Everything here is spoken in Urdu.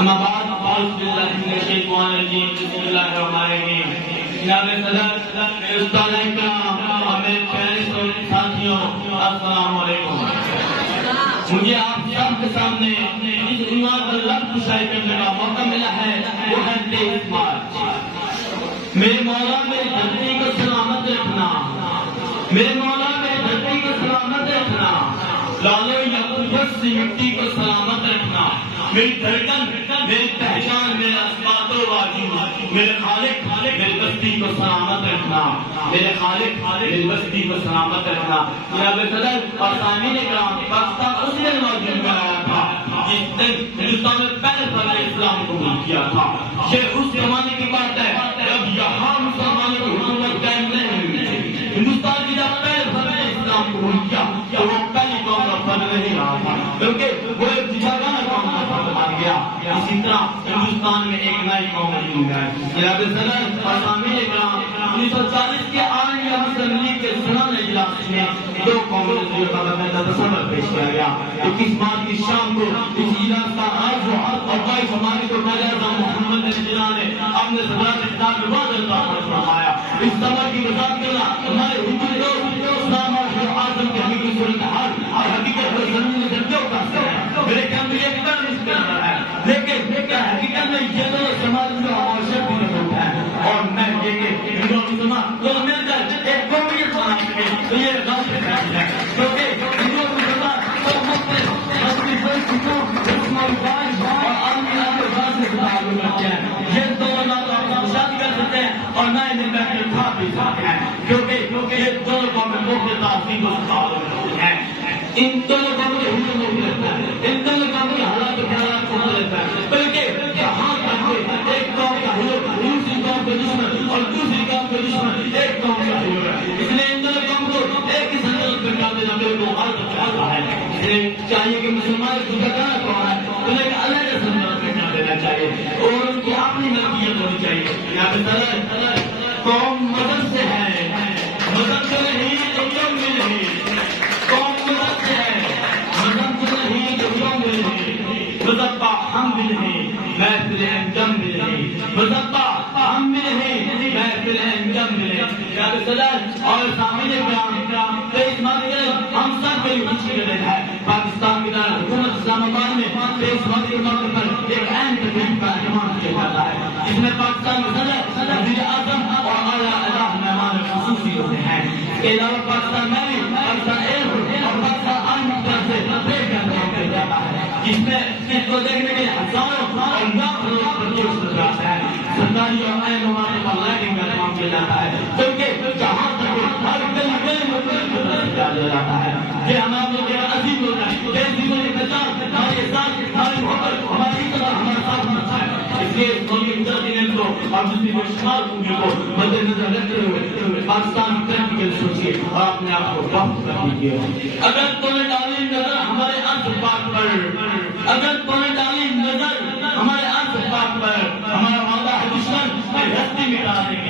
اما بعد اعوذ باللہ من الشیطان الرجیم بسم اللہ الرحمن الرحیم. جناب صدر، میرے استاد اکرام اور میرے پیارے ساتھیوں، السلام علیکم. مجھے آپ سب کے سامنے اس عنوان پر لفظ شائع کرنے کا موقع ملا ہے، وہ ہے 23 مارچ. میرے مولا میری دھرتی کو سلامت رکھنا، میرے مولا میری دھرتی کو سلامت رکھنا، لالو یعقوبت سے مٹی کو سلامت رکھنا. میری دھڑکن، میری پہچان، میرا اسبات و واجب، میرے خالق میری بستی کو سلامت رکھنا، میرے خالق میری بستی کو سلامت رکھنا. جناب صدر اور سامعین کرام، پاکستان اس نے موجود بنایا تھا جس نے ہندوستان میں پہلے فرد اسلام قبول کیا تھا. یہ اس زمانے کی بات ہے جب یہاں مسلمانوں کی حکومت قائم نہیں ہوئی تھی. ہندوستان کی جب پہلے فرد اسلام قبول کیا تو وہ پہلی قوم کا فرد نہیں رہا تھا، بلکہ وہ ایک جگہ قوم کا فرد بن گیا. اسی طرح ہندوستان میں ایک نئی قوم موجود ہے. جناب صدر اور سامعین کرام، 1940 کے آئین اسمبلی کے سالانہ اجلاس میں دو قوموں کا تصور پیش کیا گیا. 21 مارچ کی شام کو اس اجلاس کا آغاز ہوا اور 22 مارچ کو قائد اعظم محمد بن جناح نے اپنے صدارتی خطاب میں واضح طور پر فرمایا اس سبق کی وضاحت کرنا ہمارے حکومت اسلام اور اعظم کی حقیقی صورتحال اور حقیقت پر زمین سے جو کا اثر ہے. میرے کام یہ اقدام اس کے اندر ہے، لیکن حقیقت میں یہ دونوں سماج کا معاشرت بھی نہیں ہے. اور میں یہ کہ ہندو مسلمان دونوں مل کر ایک قومیت بنا سکے تو یہ غلط ہے، کیونکہ ہندو مسلمان سب اپنی فرقوں اور عالمی اعتراض سے تعلق رکھتے ہیں. یہ دونوں نہ تو اپنا شادی کر سکتے ہیں اور نہ ہی مل کر کھا پی سکتے ہیں، کیونکہ یہ دونوں قومیں مختلف تعصیب و تعلق رکھتے ہیں. ان دونوں قوموں کے حکم مختلف ہے، ان دونوں قوموں کے حالات و خیالات مختلف ہے، بلکہ یہاں تک کہ ایک قوم کا حکم دوسری قوم کے دشمن اور دوسری قوم کے دشمن ایک قوم کا حکم ہے. اس لیے ان دونوں قوم کو ایک ہی سنجھ میں ڈال دینا میرے کو غلط خیال ہے. اس لیے چاہیے کہ مسلمان جگہ کون ہے انہیں ایک الگ سنجھ میں ڈال دینا چاہیے اور ان کی اپنی ملکیت ہونی چاہیے. یہاں پہ قوم مدد سے ہے، مدد سے نہیں یوم میں نہیں. قوم مدد سے ہے، مدد سے نہیں یوم میں نہیں. مذبح ہم بھی نہیں، محفل انجم بھی نہیں. مذبح ہم بھی نہیں، محفل انجم بھی نہیں. جناب صدر اور سامعین کرام، 23 مارچ ہم سب کے لیے خوشی کا دن ہے. پاکستان کی طرح حکومت اسلام آباد میں 23 مارچ کے موقع پر ایک اہم تقریب کا اہتمام کیا جاتا ہے جس میں پاکستان کے صدر، وزیر اعظم اور اعلیٰ مہمان خصوصی ہوتے ہیں. اس کے علاوہ پاکستان میں بھی پاکستان ایئر اور پاکستان آرمی کی طرف سے پریڈ کا اہتمام کیا جاتا ہے جس میں اس کو دیکھنے کے لیے ہزاروں اور لاکھوں لوگ پرجوش نظر آتے ہیں. سرکاری اور اہم ممالک پر لائٹنگ کا اہتمام کیا جاتا ہے، کیونکہ جہاں تک ہر گلی کیا جاتا ہے. یہ ہمارے لوگ عظیم لوگ ہیں، عزیزوں کی پہچان ہمارے ساتھ، ہماری محبت، ہماری طرح ہمارے ساتھ ہوتا ہے. اس لیے قومی انتظامیہ کو اور دوسری کو شمار خوبیوں کو مد نظر رکھتے ہوئے پاکستان کی ترقی کے لیے سوچیے اور اپنے آپ کو وقت کر دیجیے. اگر تمہیں ڈالی نظر ہمارے ارض پاک پر، اگر تمہیں ڈالی نظر ہمارے ارض پاک پر، ہمارا وعدہ ہے دشمن ہستی مٹا دیں گے.